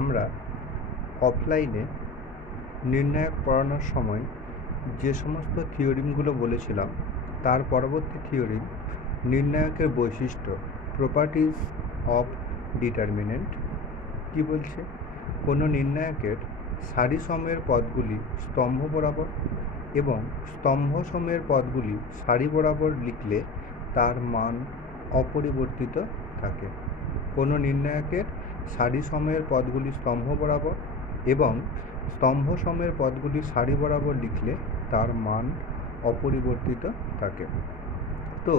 আমরা অফলাইনে নির্ণায়ক পড়ানোর সময় যে সমস্ত থিওরিমগুলো বলেছিলাম তার পরবর্তী থিওরিম নির্ণায়কের বৈশিষ্ট্য, প্রপার্টিজ অফ ডিটারমিনেন্ট। কি বলছে? কোনো নির্ণায়কের সারি সময়ের পদগুলি স্তম্ভ বরাবর এবং স্তম্ভ সময়ের পদগুলি সারি বরাবর লিখলে তার মান অপরিবর্তিত থাকে। কোনো নির্ণায়কের সারি সময়ের পদগুলি স্তম্ভ বরাবর এবং স্তম্ভ সময়ের পদগুলি সারি বরাবর লিখলে তার মান অপরিবর্তিত থাকে। তো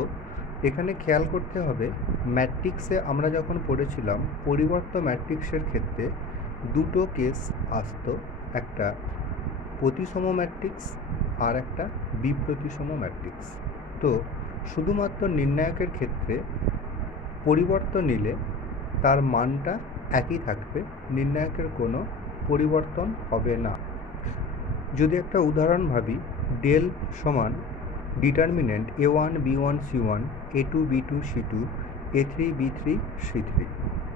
এখানে খেয়াল করতে হবে, ম্যাট্রিক্সে আমরা যখন পড়েছিলাম পরিবর্ত ম্যাট্রিক্সের ক্ষেত্রে দুটো কেস আসতো, একটা প্রতিসম ম্যাট্রিক্স আর একটা বিপ্রতিসম ম্যাট্রিক্স। তো শুধুমাত্র নির্ণায়কের ক্ষেত্রে পরিবর্তন নিলে তার মানটা একই থাকবে, নির্ণায়কের কোনো পরিবর্তন হবে না। যদি একটা উদাহরণ ভাবি, ডেল সমান determinant A1 B1 C1 A2 B2 C2 A3 B3 C3,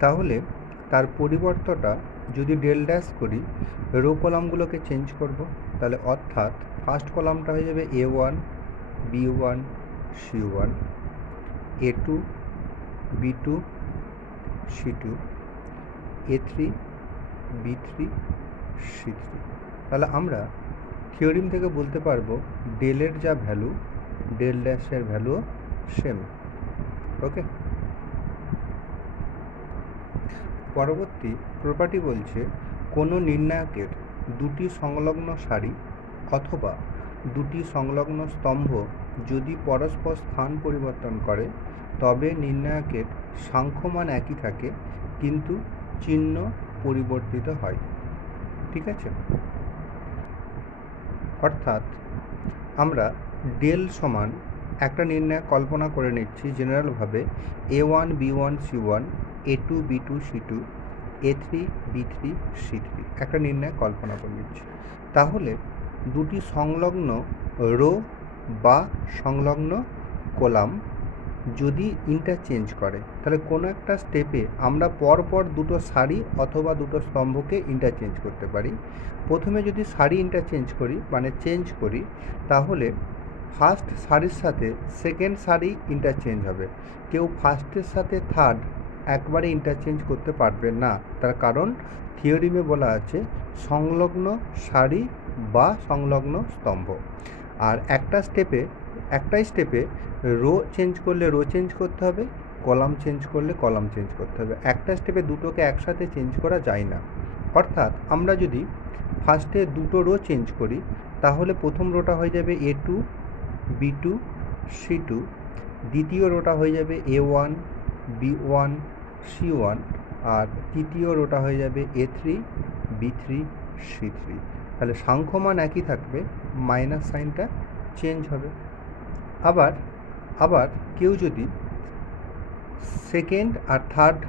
তাহলে তার পরিবর্তনটা যদি ডেল ড্যাশ করি, রো কলামগুলোকে চেঞ্জ করব, তাহলে অর্থাৎ ফার্স্ট কলামটা হয়ে যাবে A1 B1 C1 A2 B2 C2 A3 B3 C3। তাহলে আমরা থিওরিম থেকে বলতে পারবো ডেলের যা ভ্যালু ডেল ড্যাশের ভ্যালুও সেম। ওকে, পরবর্তী প্রপার্টি বলছে কোনো নির্ণায়কের দুটি সংলগ্ন সারি অথবা দুটি সংলগ্ন স্তম্ভ যদি পরস্পর স্থান পরিবর্তন করে তবে নির্ণায়কের সাংখ্যমান একই থাকে কিন্তু চিহ্ন পরিবর্তিত হয়। ঠিক আছে, অর্থাৎ আমরা ডেল সমান একটা নির্ণায়ক কল্পনা করে নিচ্ছি জেনারেলভাবে A1 B1 C1 A2 B2 C2 A3 B3 C3, একটা নির্ণায়ক কল্পনা করে নিচ্ছি। তাহলে দুটি সংলগ্ন রো বা সংলগ্ন কলাম যদি ইন্টারচেঞ্জ করে, তাহলে কোনো একটা স্টেপে আমরা পরপর দুটো সারি অথবা দুটো স্তম্ভকে ইন্টারচেঞ্জ করতে পারি। প্রথমে যদি সারি ইন্টারচেঞ্জ করি মানে চেঞ্জ করি, তাহলে ফার্স্ট সারির সাথে সেকেন্ড সারি ইন্টারচেঞ্জ হবে। কেউ ফার্স্টের সাথে থার্ড একবারে ইন্টারচেঞ্জ করতে পারবে না, তার কারণ থিওরিমে বলা আছে সংলগ্ন সারি বা সংলগ্ন স্তম্ভ। আর একটাই স্টেপে রো চেঞ্জ করলে রো চেঞ্জ করতে হবে, কলাম চেঞ্জ করলে কলাম চেঞ্জ করতে হবে। একটা স্টেপে দুটোকে একসাথে চেঞ্জ করা যায় না। অর্থাৎ আমরা যদি ফার্স্টে দুটো রো চেঞ্জ করি, তাহলে প্রথম রোটা হয়ে যাবে A2 B2 C2, দ্বিতীয় রোটা হয়ে যাবে A1 B1 C1, আর তৃতীয় রোটা হয়ে যাবে A3 B3 C3। তাহলে সাংখ্যমান একই থাকবে, মাইনাস সাইনটা চেঞ্জ হবে। আবার কেউ যদি সেকেন্ড আর থার্ড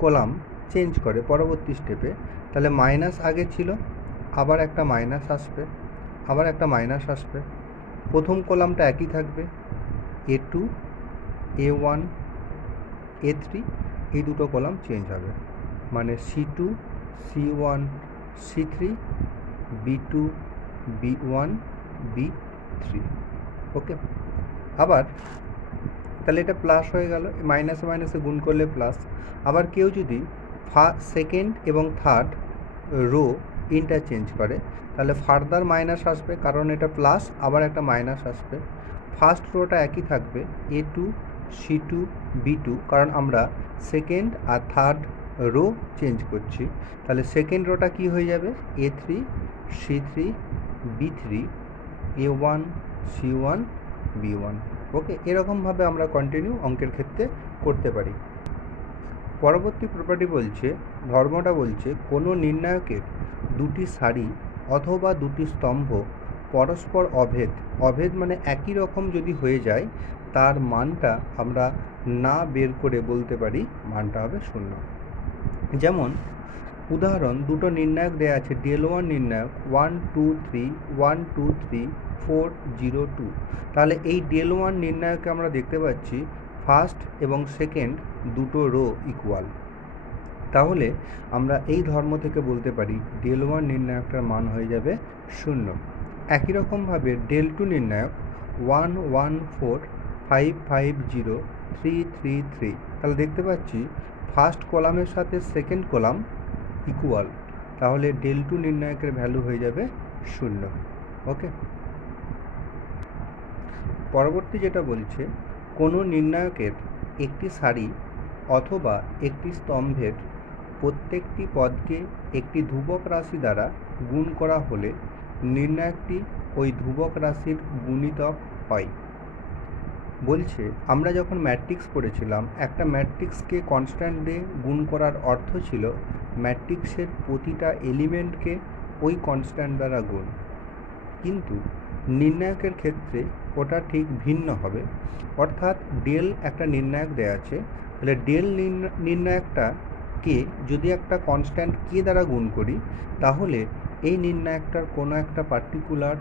কলাম চেঞ্জ করে পরবর্তী স্টেপে, তাহলে মাইনাস আগে ছিল, আবার একটা মাইনাস আসবে, আবার একটা মাইনাস আসবে। প্রথম কলামটা একই থাকবে, A2 A1 A3, এই দুটো কলাম চেঞ্জ হবে, মানে C2 C1 C3 B2 B1 B3। ওকে, আবার তাহলে এটা প্লাস হয়ে গেল, মাইনাসে মাইনাসে গুণ করলে প্লাস। আবার কেউ যদি সেকেন্ড এবং থার্ড রো ইন্টারচেঞ্জ করে, তাহলে ফার্দার মাইনাস আসবে, কারণ এটা প্লাস, আবার একটা মাইনাস আসবে। ফার্স্ট রোটা একই থাকবে A2 C2 B2, কারণ আমরা সেকেন্ড আর থার্ড রো চেঞ্জ করছি। তাহলে সেকেন্ড রোটা কি হয়ে যাবে A3 C3 B3 A1 C1 B1। ওকে, এরকমভাবে আমরা কন্টিনিউ অঙ্কের ক্ষেত্রে করতে পারি। পরবর্তী প্রপার্টি বলছে, ধর্মটা বলছে কোনো নির্ণায়কের দুটি সারি অথবা দুটি স্তম্ভ পরস্পর অভেদ মানে একই রকম যদি হয়ে যায়, তার মানটা আমরা না বের করে বলতে পারি মানটা হবে 0। যেমন উদাহরণ, দুটো নির্ণায়ক দেওয়া আছে, del1 নির্ণায়ক 1 2 3 1 2 3 4 0 2। তাহলে এই del1 নির্ণায়কে আমরা দেখতে পাচ্ছি ফার্স্ট এবং সেকেন্ড দুটো রো ইকুয়াল। তাহলে আমরা এই ধর্ম থেকে বলতে পারি ডেল ওয়ান নির্ণায়কটার মান হয়ে যাবে 0। একই রকমভাবে ডেল টু নির্ণায়ক 114550333। তাহলে দেখতে পাচ্ছি ফার্স্ট কলামের সাথে সেকেন্ড কলাম ইকুয়াল, তাহলে ডেল টু নির্ণায়কের ভ্যালু হয়ে যাবে 0। ওকে, পরবর্তী যেটা বলছে কোনো নির্ণায়কের একটি সারি অথবা একটি স্তম্ভের প্রত্যেকটি পদকে একটি ধ্রুবক রাশি দ্বারা গুণ করা হলে নির্ণায়কটি ওই ধ্রুবক রাশির গুণিতক হয়। বলছে আমরা যখন ম্যাট্রিক্স পড়েছিলাম, একটা ম্যাট্রিক্সকে কনস্ট্যান্ট দিয়ে গুণ করার অর্থ ছিল ম্যাট্রিক্সের প্রতিটা এলিমেন্টকে ওই কনস্ট্যান্ট দ্বারা গুণ, কিন্তু নির্ণায়কের ক্ষেত্রে ওটা ঠিক ভিন্ন হবে। অর্থাৎ ডেল একটা নির্ণায়ক দেওয়া আছে, তাহলে ডেল নির্ণায়কটাকে যদি একটা কনস্ট্যান্ট কে দ্বারা গুণ করি, তাহলে এই নির্ণায়কটার কোনো একটা পার্টিকুলার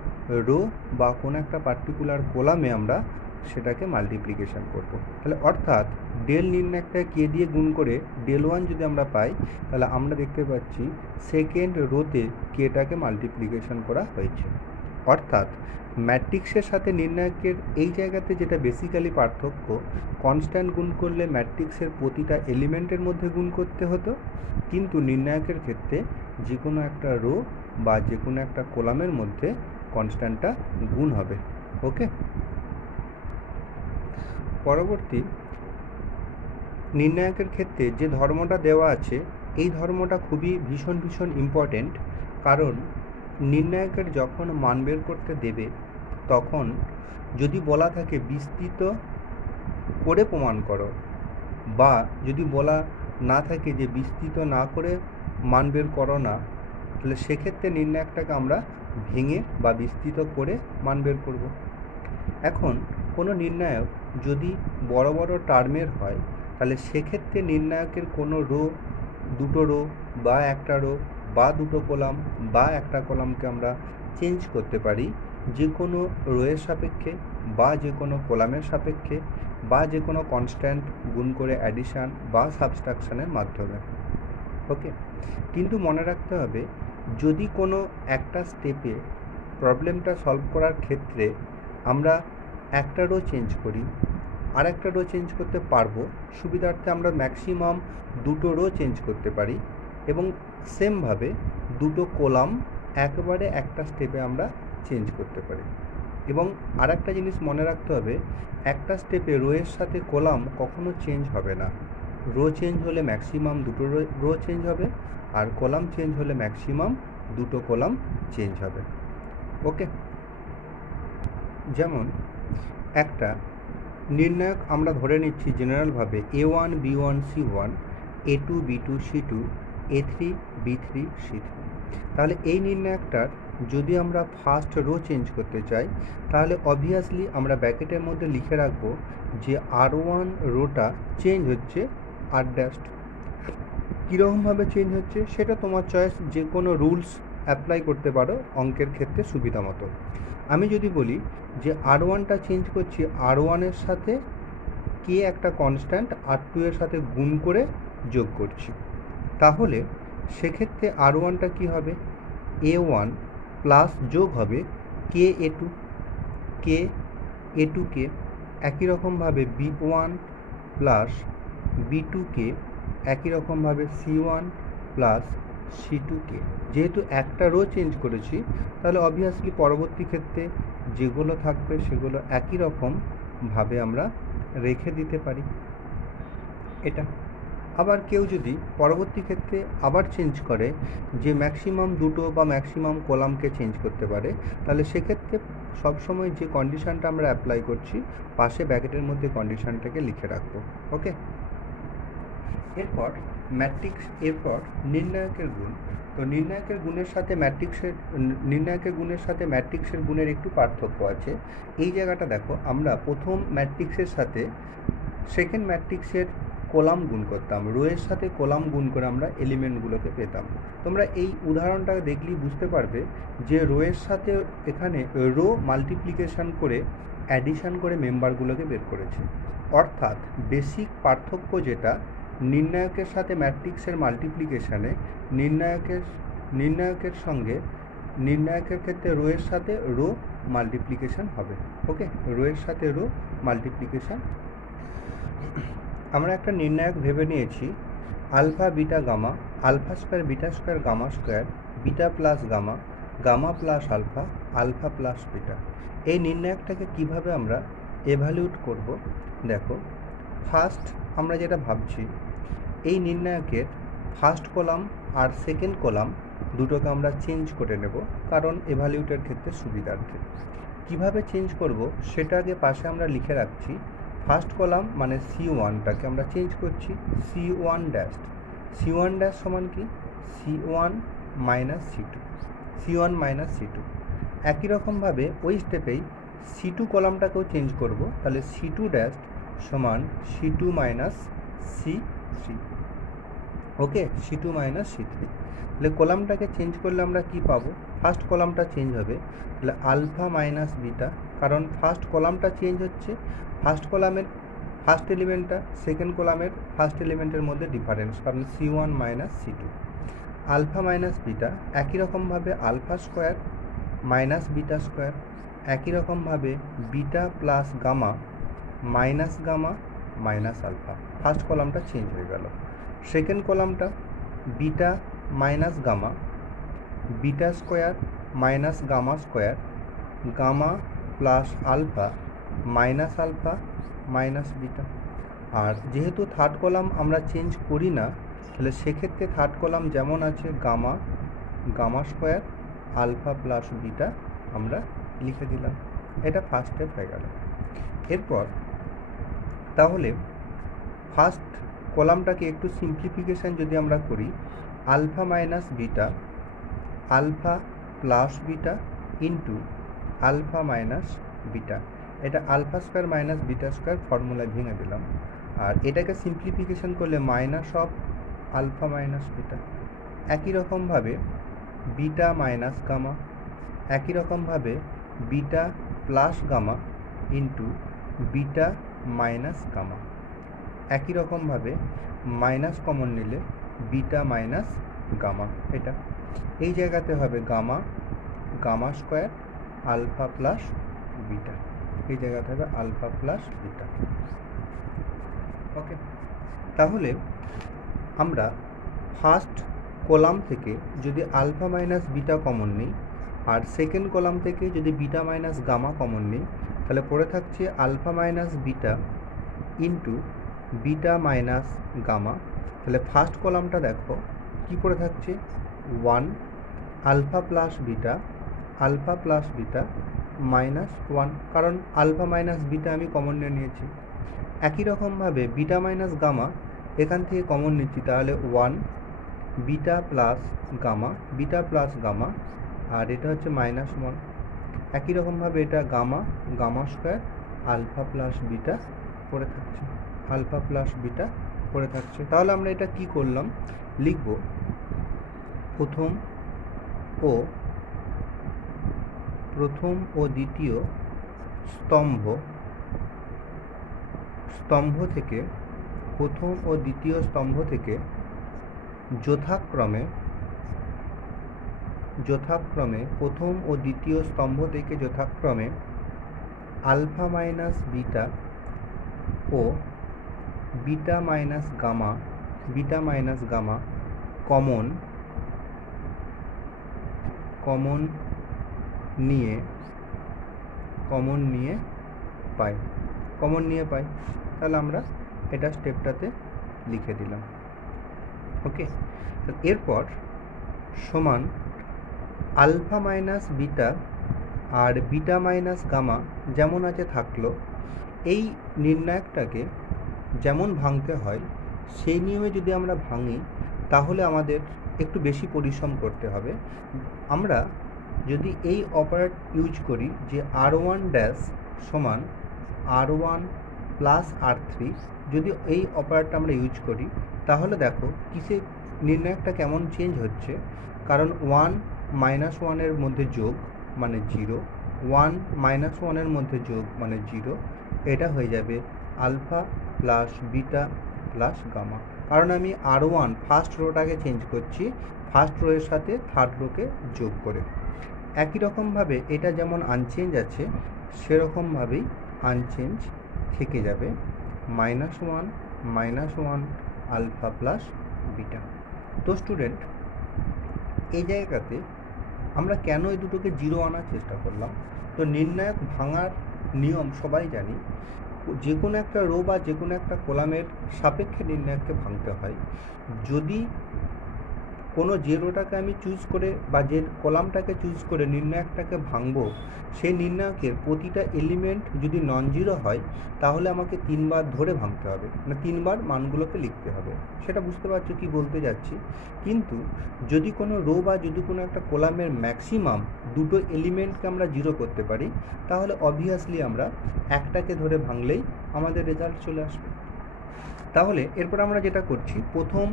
রো বা কোনো একটা পার্টিকুলার কলামে আমরা সেটাকে মাল্টিপ্লিকেশান করব। তাহলে অর্থাৎ ডেল নির্ণায়কটা কে দিয়ে গুণ করে ডেল ওয়ান যদি আমরা পাই, তাহলে আমরা দেখতে পাচ্ছি সেকেন্ড রোতে কেটাকে মাল্টিপ্লিকেশান করা হয়েছে। অর্থাৎ ম্যাট্রিক্সের সাথে নির্ণায়কের এই জায়গাতে যেটা বেসিক্যালি পার্থক্য, কনস্ট্যান্ট গুণ করলে ম্যাট্রিক্সের প্রতিটা এলিমেন্টের মধ্যে গুণ করতে হতো, কিন্তু নির্ণায়কের ক্ষেত্রে যে কোনো একটা রো বা যে কোনো একটা কলামের মধ্যে কনস্ট্যান্টটা গুণ হবে। ওকে, পরবর্তী নির্ণায়কের ক্ষেত্রে যে ধর্মটা দেওয়া আছে, এই ধর্মটা খুবই ভীষণ ইম্পর্টেন্ট। কারণ নির্ণায়কের যখন মান বের করতে দেবে, তখন যদি বলা থাকে বিস্তৃত করে প্রমাণ করো, বা যদি বলা না থাকে যে বিস্তৃত না করে মান বের করো না, তাহলে সেক্ষেত্রে নির্ণায়কটাকে আমরা ভেঙে বা বিস্তৃত করে মান বের করব। এখন কোনো নির্ণায়ক যদি বড় বড় টার্মের হয়, তাহলে সেক্ষেত্রে নির্ণায়কের কোনো রো, দুটো রো বা একটা রো বা দুটো কলাম বা একটা কলামকে আমরা চেঞ্জ করতে পারি যে কোনো রোয়ের সাপেক্ষে বা যে কোনো কলামের সাপেক্ষে বা যে কোনো কনস্ট্যান্ট গুণ করে অ্যাডিশান বা সাবস্ট্রাকশানের মাধ্যমে। ওকে, কিন্তু মনে রাখতে হবে যদি কোনো একটা স্টেপে প্রবলেমটা সলভ করার ক্ষেত্রে আমরা একটা রো চেঞ্জ করি, আর একটা রো চেঞ্জ করতে পারবো, সুবিধার্থে আমরা ম্যাক্সিমাম দুটো রো চেঞ্জ করতে পারি, এবং সেমভাবে দুটো কলাম একবারে একটা স্টেপে আমরা চেঞ্জ করতে পারি। এবং আর একটা জিনিস মনে রাখতে হবে, একটা স্টেপে রোয়ের সাথে কলাম কখনো চেঞ্জ হবে না। রো চেঞ্জ হলে ম্যাক্সিমাম দুটো রো চেঞ্জ হবে, আর কলাম চেঞ্জ হলে ম্যাক্সিমাম দুটো কলাম চেঞ্জ হবে। ওকে, যেমন একটা নির্ণায়ক আমরা ধরে নিচ্ছি জেনারেলভাবে A1 B1 C1 A2 B2 C2 A3 B3 C3। তাহলে এই নির্ণায়কটার যদি আমরা ফার্স্ট রো চেঞ্জ করতে চাই, তাহলে অবভিয়াসলি আমরা ব্র্যাকেটের মধ্যে লিখে রাখবো যে R1 রোটা চেঞ্জ হচ্ছে R ড্যাস্ট। কীরকমভাবে চেঞ্জ হচ্ছে সেটা তোমার চয়েস, যে কোনো রুলস অ্যাপ্লাই করতে পারো অঙ্কের ক্ষেত্রে সুবিধা মতো। আমি যদি বলি যে R1টা চেঞ্জ করছি R1-এর সাথে কে একটা কনস্ট্যান্ট R2 এর সাথে গুণ করে যোগ করছি, তাহলে সেক্ষেত্রে R1টা কী হবে, A1 প্লাস যোগ হবে কে A2, কে A2কে একই রকমভাবে B1 প্লাস B2কে একই রকমভাবে C1 প্লাস C2কে। যেহেতু একটা রো চেঞ্জ করেছি, তাহলে অবভিয়াসলি পরবর্তী ক্ষেত্রে যেগুলো থাকবে সেগুলো একই রকমভাবে আমরা রেখে দিতে পারি। এটা আবার কেউ যদি পরবর্তী ক্ষেত্রে আবার চেঞ্জ করে যে ম্যাক্সিমাম দুটো বা ম্যাক্সিমাম কলামকে চেঞ্জ করতে পারে, তাহলে সেক্ষেত্রে সবসময় যে কন্ডিশানটা আমরা অ্যাপ্লাই করছি পাশে ব্র্যাকেটের মধ্যে কন্ডিশানটাকে লিখে রাখবো। ওকে, এরপর নির্ণায়কের গুণ। তো নির্ণায়কের গুণের সাথে ম্যাট্রিক্সের গুণের একটু পার্থক্য আছে। এই জায়গাটা দেখো, আমরা প্রথম ম্যাট্রিক্সের সাথে সেকেন্ড ম্যাট্রিক্সের কলাম গুণ করতাম, রোয়ের সাথে কলাম গুণ করে আমরা এলিমেন্টগুলোকে পেতাম। তোমরা এই উদাহরণটা দেখলেই বুঝতে পারবে যে রোয়ের সাথে এখানে রো মাল্টিপ্লিকেশান করে অ্যাডিশান করে মেম্বারগুলোকে বের করেছে। অর্থাৎ বেসিক পার্থক্য যেটা, নির্ণায়কের সাথে ম্যাট্রিক্সের মাল্টিপ্লিকেশানে নির্ণায়কের সঙ্গে নির্ণায়কের ক্ষেত্রে রো এর সাথে রো মাল্টিপ্লিকেশান হবে। ওকে, রো এর সাথে রো মাল্টিপ্লিকেশান। আমরা একটা নির্ণায়ক ভেবে নিয়েছি alpha beta gamma, alpha square beta square gamma square, beta plus gamma, gamma plus alpha, alpha plus beta. এই নির্ণায়কটাকে কিভাবে আমরা এভালুয়েট করব? দেখো, ফার্স্ট আমরা যেটা ভাবছি, এই নির্ণায়কের ফার্স্ট কলাম আর সেকেন্ড কলাম দুটোকে আমরা চেঞ্জ করে নেব, কারণ এভালুয়েটের ক্ষেত্রে সুবিধার্থে। কিভাবে চেঞ্জ করব সেটা আগে পাশে আমরা লিখে রাখছি। ফার্স্ট কলাম মানে C1টাকে আমরা চেঞ্জ করছি C1 ড্যাশ। C1 ড্যাশ সমান কি? C1 minus C2, C1 minus C2। একই রকমভাবে ওই স্টেপেই C2 কলামটাকেও চেঞ্জ করব, তাহলে C2 ড্যাশ সমান C2 মাইনাস C3। ওকে, C2 মাইনাস C3। তাহলে কলামটাকে চেঞ্জ করলে আমরা কি পাবো? ফার্স্ট কলামটা চেঞ্জ হবে, তাহলে আলফা মাইনাস বিটা, কারণ ফার্স্ট কলামটা চেঞ্জ হচ্ছে, ফার্স্ট কলামের ফার্স্ট এলিমেন্টটা সেকেন্ড কলামের ফার্স্ট এলিমেন্টের মধ্যে ডিফারেন্স, কারণ C1 minus C2। Alpha minus beta, একই রকমভাবে alpha square minus beta square, একই রকমভাবে beta plus gamma minus gamma minus alpha. First কলামটা চেঞ্জ হয়ে গেল। সেকেন্ড কলামটা beta minus gamma, beta square minus gamma square, gamma plus alpha minus alpha minus beta. আর যেহেতু থার্ড কলাম আমরা change করি না, তাহলে সেক্ষেত্রে থার্ড কলাম যেমন আছে gamma, gamma square alpha plus beta আমরা লিখে দিলাম। এটা ফার্স্ট স্টেপ হয়ে গেল। এরপর তাহলে ফার্স্ট কলামটাকে একটু সিম্পলিফিকেশান যদি আমরা করি, alpha minus beta, alpha plus beta into alpha minus beta. এটা alpha square minus beta square ফর্মুলায় ভেঙে দিলাম। আর এটাকে সিম্পলিফিকেশান করলে minus of alpha minus beta. একই রকমভাবে বিটা মাইনাস গামা, একই রকমভাবে beta plus gamma into beta minus gamma. একই রকমভাবে মাইনাস কমন নিলে বিটা মাইনাস গামা। এটা এই জায়গাতে হবে gamma, gamma square alpha plus beta. এই জায়গাতে হবে আলফা প্লাস বিটা। ওকে, তাহলে আমরা ফার্স্ট কলাম থেকে যদি আলফা মাইনাস বিটা কমন নিই, আর সেকেন্ড কলাম থেকে যদি বিটা মাইনাস গামা কমন নিই, তাহলে পড়ে থাকছে alpha minus beta into beta minus gamma. তাহলে ফার্স্ট কলামটা দেখো কি পড়ে থাকছে 1 alpha plus beta, alpha plus beta minus 1, কারণ আলফা মাইনাস বিটা আমি কমন নিয়েছি। একই রকমভাবে বিটা মাইনাস গামা এখান থেকে কমন নিচ্ছি, তাহলে 1 beta plus gamma, beta plus gamma, আর এটা হচ্ছে মাইনাস 1। একই রকমভাবে এটা gamma, gamma square alpha plus beta পড়ে থাকছে, আলফা প্লাস বিটা পড়ে থাকছে। তাহলে আমরা এটা কি করলাম, লিখব প্রথম ও দ্বিতীয় স্তম্ভ থেকে, প্রথম ও দ্বিতীয় স্তম্ভ থেকে যথাক্রমে প্রথম ও দ্বিতীয় স্তম্ভ থেকে যথাক্রমে আলফা মাইনাস বিটা ও বিটা মাইনাস গামা কমন নিয়ে পাই। তাহলে আমরা এটা স্টেপটাতে লিখে দিলাম। ওকে, তো এরপর সমান আলফা মাইনাস বিটা আর বিটা মাইনাস গামা যেমন আছে থাকলো, এই নির্ণায়কটাকে যেমন ভাঙতে হয় সেই নিয়মে যদি আমরা ভাঙি তাহলে আমাদের একটু বেশি পরিশ্রম করতে হবে। আমরা যদি এই অপারেট ইউজ করি যে R1 ড্যাশ সমান R1 প্লাস R3, যদি এই অপারেটটা আমরা ইউজ করি তাহলে দেখো কিসে নির্ণায়কটা কেমন চেঞ্জ হচ্ছে, কারণ 1 মাইনাস 1-এর মধ্যে যোগ মানে 0, 1 মাইনাস 1-এর মধ্যে যোগ মানে 0। এটা হয়ে যাবে alpha plus beta plus gamma, কারণ আমি R1 ফার্স্ট রোটাকে চেঞ্জ করছি ফার্স্ট রো এর সাথে থার্ড রোকে যোগ করে। একই রকমভাবে এটা যেমন আনচেঞ্জ আছে সেরকমভাবেই আনচেঞ্জ থেকে যাবে -1 আলফা প্লাস বিটা। তো স্টুডেন্ট, এই জায়গাতে আমরা কেন এই দুটোকে জিরো আনার চেষ্টা করলাম? তো নির্ণায়ক ভাঙার নিয়ম সবাই জানি, যে কোনো একটা রো বা যে কোনো একটা কলামের সাপেক্ষে নির্ণায়ককে ভাঙতে হয়। যদি কোনো যে রোটাকে আমি চুজ করে বা যে কলামটাকে চুজ করে নির্ণায়কটাকে ভাঙবো, সেই নির্ণায়কের প্রতিটা এলিমেন্ট যদি নন জিরো হয় তাহলে আমাকে 3বার ধরে ভাঙতে হবে, মানে 3বার মানগুলোকে লিখতে হবে। সেটা বুঝতে পারছো কি বলতে যাচ্ছি? কিন্তু যদি কোনো রো বা যদি কোনো একটা কলামের ম্যাক্সিমাম দুটো এলিমেন্টকে আমরা জিরো করতে পারি, তাহলে অবভিয়াসলি আমরা একটাকে ধরে ভাঙলেই আমাদের রেজাল্ট চলে আসবে। তাহলে এরপর আমরা যেটা করছি, প্রথম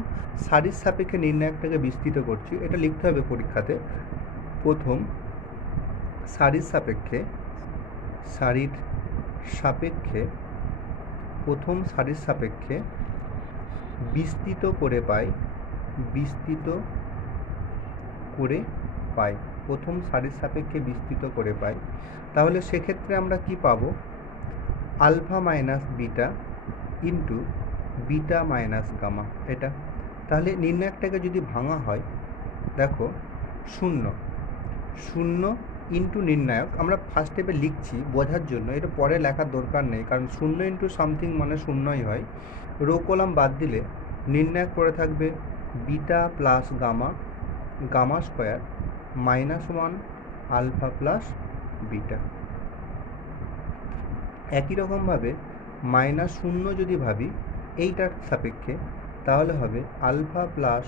সারির সাপেক্ষে নির্ণায়কটাকে বিস্তৃত করছি। এটা লিখতে হবে পরীক্ষাতে। প্রথম সারির সাপেক্ষে বিস্তৃত করে পাই প্রথম সারির সাপেক্ষে বিস্তৃত করে পাই। তাহলে সেক্ষেত্রে আমরা কি পাবো? Alpha minus beta into beta minus gamma. এটা তাহলে নির্ণায়কটাকে যদি ভাঙা হয়, দেখো 0 ইন্টু নির্ণায়ক আমরা ফার্স্ট স্টেপে লিখছি বোঝার জন্য, এটা পরে লেখার দরকার নেই, কারণ 0 ইন্টু সামথিং মানে 0ই হয়। রো কলাম বাদ দিলে নির্ণায়ক পড়ে থাকবে beta plus gamma square -1 alpha plus beta. একই রকমভাবে -0 যদি ভাবি এইটার সাপেক্ষে, তাহলে হবে alpha plus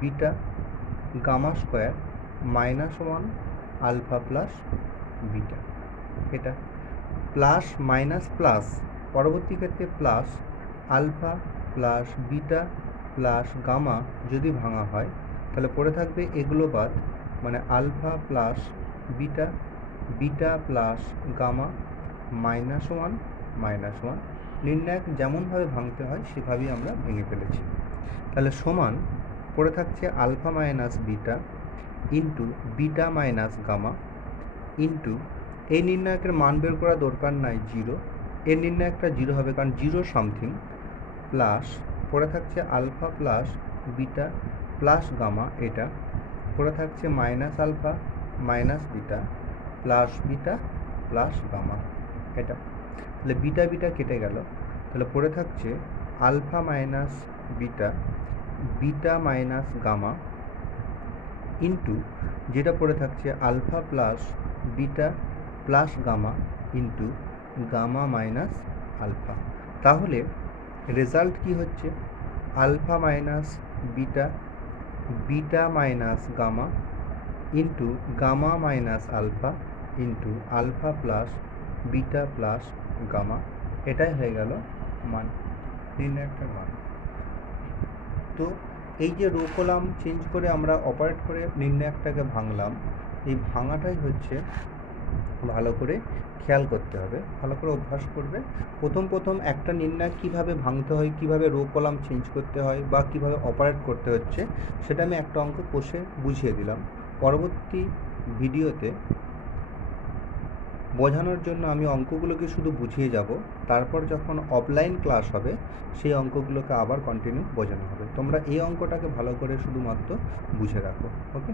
beta gamma square -1 alpha plus beta. এটা প্লাস মাইনাস প্লাস, পরবর্তী ক্ষেত্রে plus alpha plus beta plus gamma যদি ভাঙা হয় তাহলে পড়ে থাকবে এগুলো বাদ, মানে alpha plus beta beta plus gamma -1 নির্ণায়ক যেমনভাবে ভাঙতে হয় সেভাবেই আমরা ভেঙে ফেলেছি। তাহলে সমান পড়ে থাকছে alpha minus beta into beta minus gamma into এই নির্ণায়কের মান বের করা দরকার নাই 0, এর নির্ণায়কটা 0 হবে কারণ 0 সামথিং, প্লাস পড়ে থাকছে alpha plus beta plus gamma, এটা পড়ে থাকছে minus alpha minus beta plus gamma. এটা তাহলে বিটা কেটে গেল, তাহলে পড়ে থাকছে alpha minus beta minus gamma into যেটা পড়ে থাকছে alpha plus beta plus gamma into gamma minus alpha. তাহলে রেজাল্ট কি হচ্ছে? Alpha minus beta minus gamma into gamma minus alpha into alpha plus beta plus gamma. এটাই হয়ে গেল মান, নির্ণায়কটার মান। তো এই যে রো কলাম চেঞ্জ করে আমরা অপারেট করে নির্ণায়কটাকে ভাঙলাম, এই ভাঙাটাই হচ্ছে ভালো করে খেয়াল করতে হবে, ভালো করে অভ্যাস করবে। প্রথম একটা নির্ণায়ক কীভাবে ভাঙতে হয়, কীভাবে রো কলাম চেঞ্জ করতে হয় বা কীভাবে অপারেট করতে হচ্ছে সেটা আমি একটা অঙ্ক কষে বুঝিয়ে দিলাম। পরবর্তী ভিডিওতে বোঝানোর জন্য আমি অঙ্কগুলোকে শুধু বুঝিয়ে যাব, তারপর যখন অফলাইন ক্লাস হবে সেই অঙ্কগুলোকে আবার কন্টিনিউ বোঝানো হবে। তোমরা এই অঙ্কটাকে ভালো করে শুধুমাত্র বুঝে রাখো, ওকে।